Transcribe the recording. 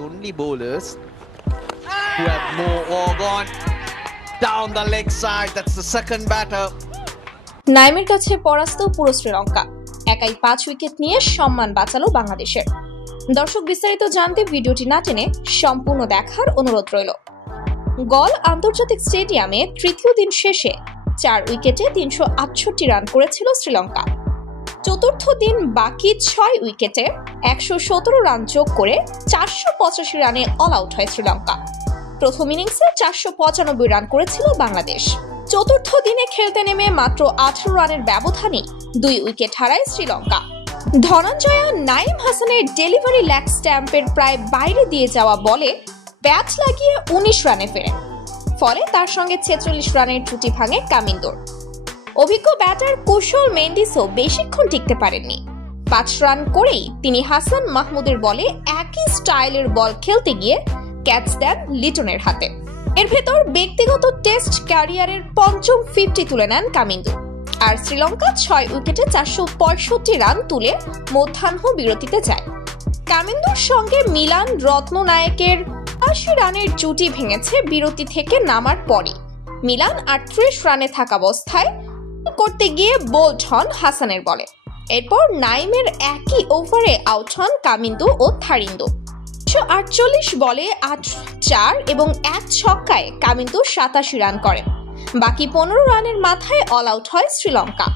only bowlers who have more gone down the leg side. That's the second batter. নাইমের কাছে পরাস্ত পুরো শ্রীলঙ্কা, একাই 5 wicket নিয়ে সম্মান বাঁচালো বাংলাদেশের। দর্শক, বিস্তারিত জানতে ভিডিওটি না টেনে সম্পূর্ণ দেখার অনুরোধ রইল। গল আন্তর্জাতিক স্টেডিয়ামে তৃতীয় দিন শেষে 4 উইকেটে 368 রান করেছিল শ্রীলঙ্কা। চতুর্থ দিন বাকি 6 উইকেটে 117 রান যোগ করে 485 রানে অল আউট হয় শ্রীলঙ্কা। প্রথম ইনিংসে 495 রান করেছিল বাংলাদেশ। চতুর্থ দিনে খেলতে নেমে মাত্র 18 রানের ব্যবধানে 2 উইকেট হারায় শ্রীলঙ্কা। ধনঞ্জয়া নাইম হাসানের ডেলিভারি লেগ স্ট্যাম্পের প্রায় বাইরে দিয়ে যাওয়া বলে ব্যাট লাগিয়ে 19 রানে ফেরেন। ফলে তার সঙ্গে 46 রানের ত্রুটি ভাঙে কামিন্দোর। অভিজ্ঞ ব্যাটার কুশল মেন্ডিসও বেশিক্ষণ টিকতে পারেননি। 5 রান করেই তিনি হাসান মাহমুদের বলে একই স্টাইলের বল খেলতে গিয়ে ক্যাচ দেন লিটনের হাতে। এর ভেতর ব্যক্তিগত টেস্ট ক্যারিয়ারের পঞ্চম 50 তুলে নেন কামিন্দো। আর শ্রীলঙ্কা 6 উইকেটে 465 রান তুলে মধ্যাহ্ন বিরতিতে যায়। কামিন্দোর সঙ্গে মিলান রত্ননায়কের 80 রানের জুটি ভেঙেছে বিরতি থেকে নামার পরই। মিলান 38 রানে থাকা অবস্থায় করতে গিয়ে বোল্ড হন হাসানের বলে। এরপর নাইমের একই ওভারে আউট হন কামিন্দো ও থারিন্দো। 148 বলে 8 4 এবং 1 ছক্কায় কামিন্দো 87 রান করেন। বাকি 15 রানের মাথায় অল আউট হয় শ্রীলঙ্কা।